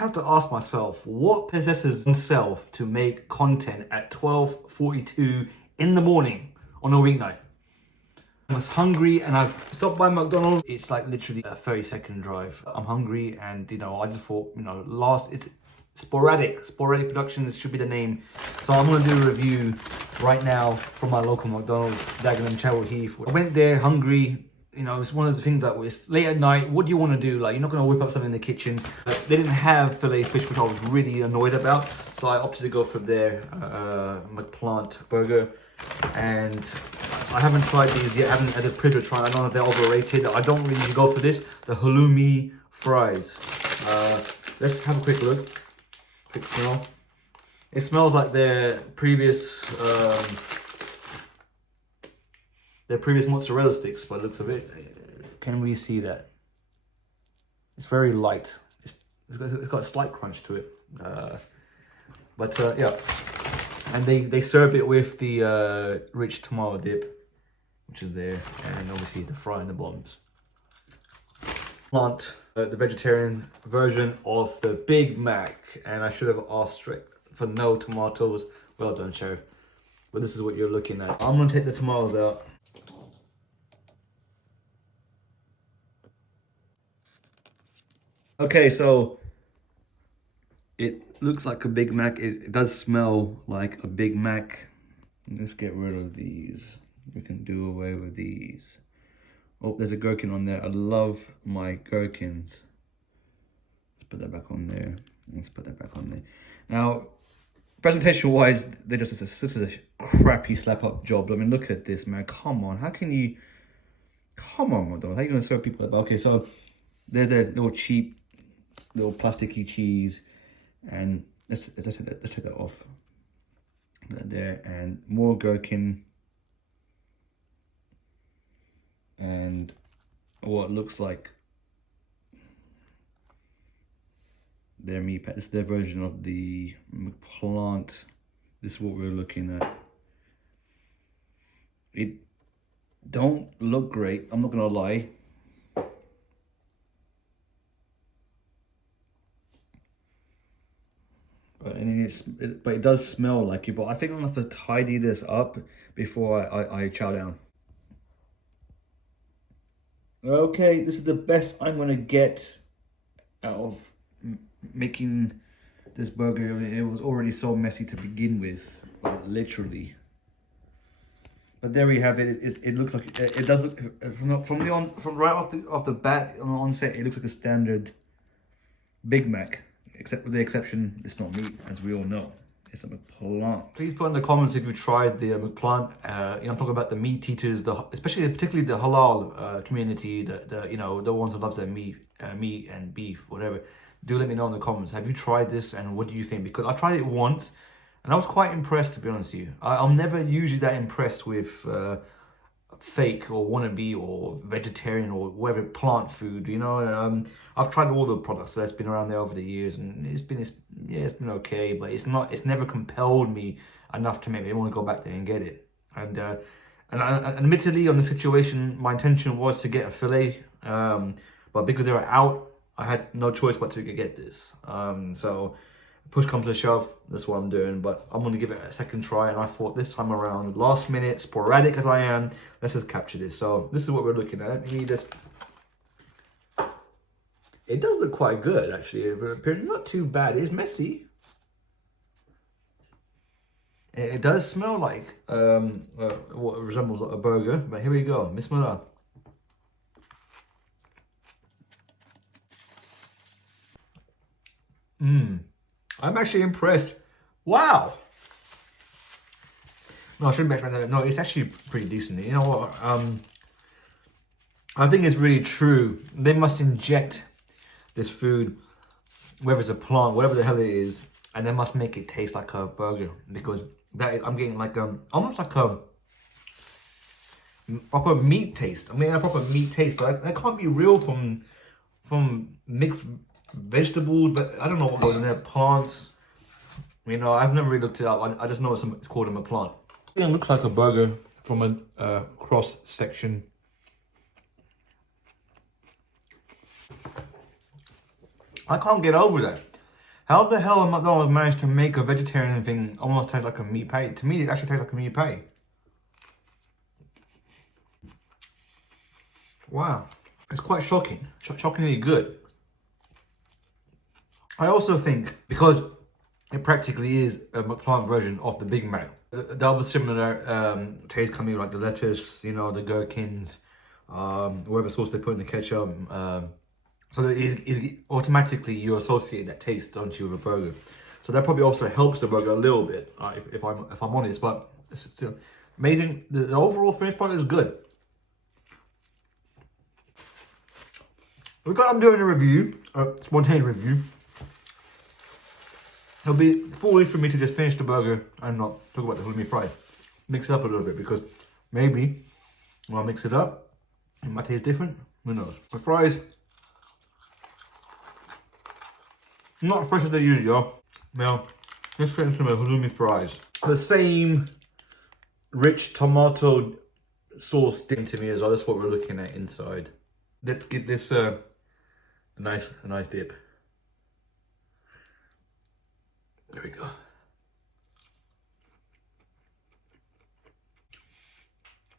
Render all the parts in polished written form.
have to ask myself, what possesses oneself to make content at 12:42 in the morning on a weeknight? I was hungry and I stopped by McDonald's. It's like literally a 30-second drive. I'm hungry and, you know, I just thought, you know, it's sporadic productions should be the name. So I'm gonna do a review right now from my local McDonald's, Dagenham, Chapel Heath. I went there hungry. You know, it's one of the things that it's late at night. What do you want to do? Like, you're not going to whip up something in the kitchen. They didn't have filet fish, which I was really annoyed about. So I opted to go for their McPlant burger. And I haven't tried these yet. I haven't had a privilege to try. I know they're overrated. I don't really go for this. The halloumi fries. Let's have a quick look. Quick smell. It smells like their previous mozzarella sticks by the looks of it. Can we see that? It's very light. It's got a slight crunch to it. Yeah. And they serve it with the rich tomato dip, which is there, and obviously the fry in the bottoms. Plant the vegetarian version of the Big Mac, and I should have asked for no tomatoes. Well done, Sheriff. But this is what you're looking at. I'm gonna take the tomatoes out. Okay, so it looks like a Big Mac. It does smell like a Big Mac. Let's get rid of these. We can do away with these. Oh, there's a gherkin on there. I love my gherkins. Let's put that back on there. Let's put that back on there. Now, presentation-wise, this is a crappy slap-up job. I mean, look at this, man. Come on. How can you... Come on, McDonald's. How are you going to serve people like that? Okay, so they're little cheap, little plasticky cheese, and let's take that off. Put that there, and more gherkin, and what looks like their meat pat. This is their version of the McPlant. This is what we're looking at. It don't look great, I'm not gonna lie. But it does smell like it. But I think I'm gonna have to tidy this up before I chow down. Okay, this is the best I'm gonna get out of making this burger. I mean, it was already so messy to begin with, like, literally. But there we have it. It looks like it does look from right off the bat on the onset. It looks like a standard Big Mac. Except with the exception, it's not meat, as we all know. It's a McPlant. Please put in the comments if you tried the McPlant. I'm talking about the meat eaters, particularly the halal community, the ones who love their meat and beef, whatever. Do let me know in the comments. Have you tried this, and what do you think? Because I tried it once, and I was quite impressed, to be honest with you. I'm never usually that impressed with fake or wannabe or vegetarian or whatever plant food, you know. I've tried all the products that's been around there over the years, and it's been okay, but it's never compelled me enough to make me want to go back there and get it. And admittedly, on the situation, my intention was to get a fillet, but because they were out, I had no choice but to get this. So push comes to shove, that's what I'm doing. But I'm going to give it a second try, and I thought this time around, last minute, sporadic as I am, let's just capture this. So this is what we're looking at. It does look quite good, actually. Not too bad. It's messy. It does smell like what resembles a burger. But here we go. Bismillah. I'm actually impressed. Wow. No, I shouldn't be expecting that. No, it's actually pretty decent. You know what? I think it's really true. They must inject this food, whether it's a plant, whatever the hell it is, and they must make it taste like a burger, because I'm getting like almost like a proper meat taste. I mean, a proper meat taste. So that can't be real from mixed vegetables, but I don't know what goes in there. Plants. You know, I've never really looked it up. I just know it's called a plant. It looks like a burger from a cross section. I can't get over that. How the hell have McDonald's managed to make a vegetarian thing almost taste like a meat patty? To me, it actually tastes like a meat patty. Wow, it's quite shocking, shockingly good. I also think because it practically is a McPlant version of the Big Mac. The other similar taste coming like the lettuce, you know, the gherkins, whatever sauce they put in the ketchup. So it is automatically you associate that taste, don't you, with a burger. So that probably also helps the burger a little bit, if I'm honest. But it's still amazing. The overall finished product is good. Because I'm doing a review, a spontaneous review, it'll be foolish for me to just finish the burger and not talk about the halloumi fries. Mix it up a little bit because maybe when I mix it up, it might taste different. Who knows? The fries, not fresh as they usually are. Now, let's get into my halloumi fries. The same rich tomato sauce thing to me as well. That's what we're looking at inside. Let's give this a nice dip. There we go.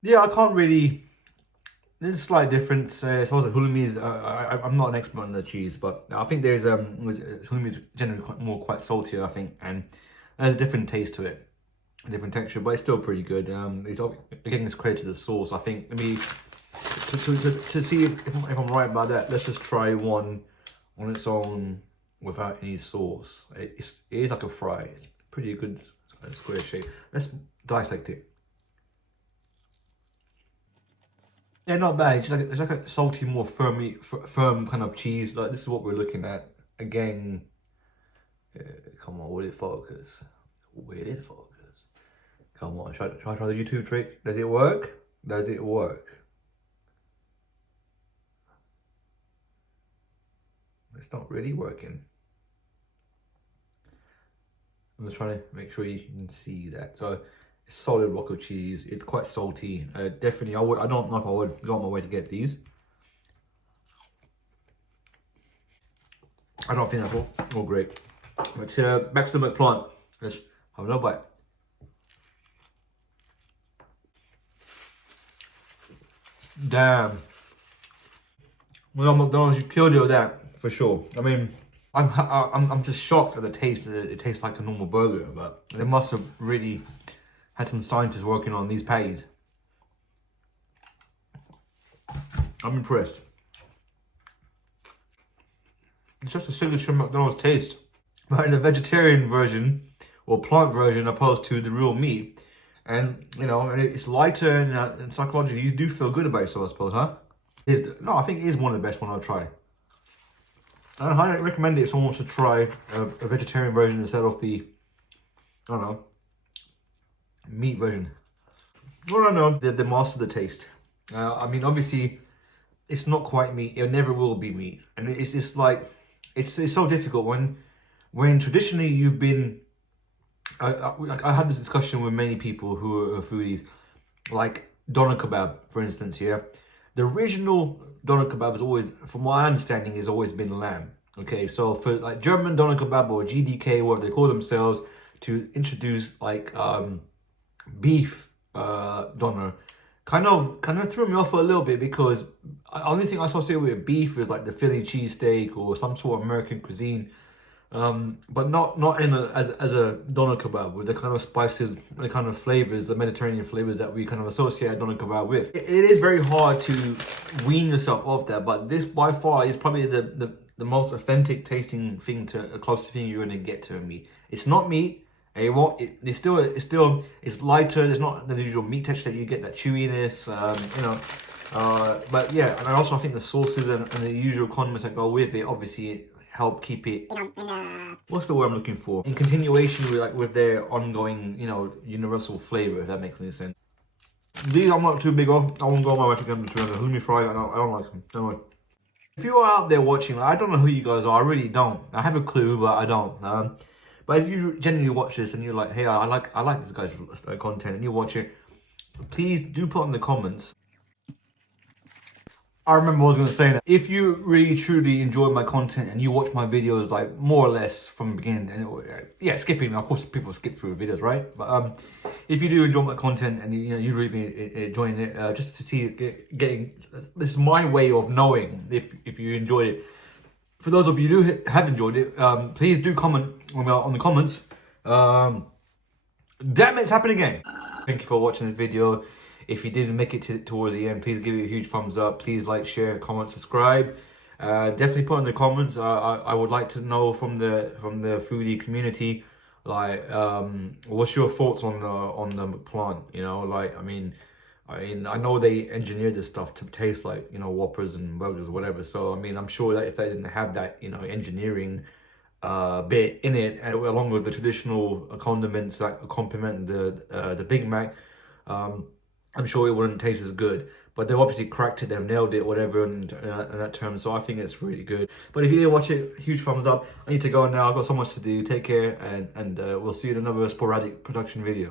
Yeah, I can't really. There's a slight difference. I suppose the halloumi is. I'm not an expert on the cheese, but I think there's halloumi is generally quite saltier, I think, and there's a different taste to it, a different texture, but it's still pretty good. It's again, it's credit to the sauce. I think maybe to see if I'm right about that, let's just try one on its own without any sauce. It is like a fry. It's pretty good square shape. Let's dissect it. Yeah, not bad. It's like a salty, more firm kind of cheese. Like this is what we're looking at. Again, come on, will it focus? Will it focus? Come on, try the YouTube trick. Does it work? Does it work? It's not really working. I'm just trying to make sure you can see that. So it's solid block of cheese. It's quite salty. Definitely, I don't know if I would go on my way to get these. I don't think that's all great. But back to the McPlant. Let's have another bite. Damn. Well, McDonald's, you killed it with that for sure. I mean, I'm just shocked at the taste. It tastes like a normal burger, but they must have really had some scientists working on these patties. I'm impressed. It's just a signature McDonald's taste, but in a vegetarian version or plant version opposed to the real meat. And you know, it's lighter and psychologically you do feel good about yourself, I suppose, huh? No, I think it is one of the best ones I've tried. I highly recommend it if someone wants to try a vegetarian version instead of the, I don't know, meat version. Well, I know they master the taste. I mean, obviously, it's not quite meat. It never will be meat, and it's just like it's so difficult when traditionally you've been. I had this discussion with many people who are foodies, like doner kebab, for instance. Yeah, the original doner kebab is always, from my understanding, has always been lamb. Okay, so for like German doner kebab or GDK, whatever they call themselves, to introduce like beef doner, kind of threw me off a little bit because the only thing I associate with beef is like the Philly cheesesteak or some sort of American cuisine. But not in as a doner kebab with the kind of spices, the kind of flavors, the Mediterranean flavors that we kind of associate doner kebab with. It is very hard to wean yourself off that, but this by far is probably the most authentic tasting thing, the closest thing you're going to get to a meat. It's not meat. It's lighter. There's not the usual meat texture that you get, that chewiness, you know. But yeah, and I think the sauces and the usual condiments that go with it obviously help keep it, what's the word I'm looking for? In continuation with their ongoing, you know, universal flavor, if that makes any sense. These I'm not too big on. I won't go on my way to get them to the halloumi fries. I don't like them. Anyway. If you are out there watching, I don't know who you guys are. I really don't. I have a clue, but I don't. But if you genuinely watch this and you're like, hey, I like this guy's content, and you watch it, please do put in the comments. I remember I was going to say that. If you really truly enjoy my content and you watch my videos like more or less from the beginning, and yeah, skipping, of course people skip through videos, right? But if you do enjoy my content and you really enjoying it, just to see it getting, this is my way of knowing if you enjoyed it. For those of you who have enjoyed it, please do comment on the comments. Damn it, it's happened again. Thank you for watching this video. If you didn't make it towards the end, please give it a huge thumbs up. Please like, share, comment, subscribe. Definitely put in the comments. I would like to know from the foodie community, like, what's your thoughts on the McPlant? You know, like, I mean, I know they engineered this stuff to taste like, you know, Whoppers and burgers or whatever. So I mean, I'm sure that if they didn't have that, you know, engineering bit in it, along with the traditional condiments that complement the Big Mac, I'm sure it wouldn't taste as good. But they've obviously cracked it, they've nailed it, whatever, in that term. So I think it's really good. But if you did watch it, huge thumbs up. I need to go now. I've got so much to do. Take care, and we'll see you in another sporadic production video.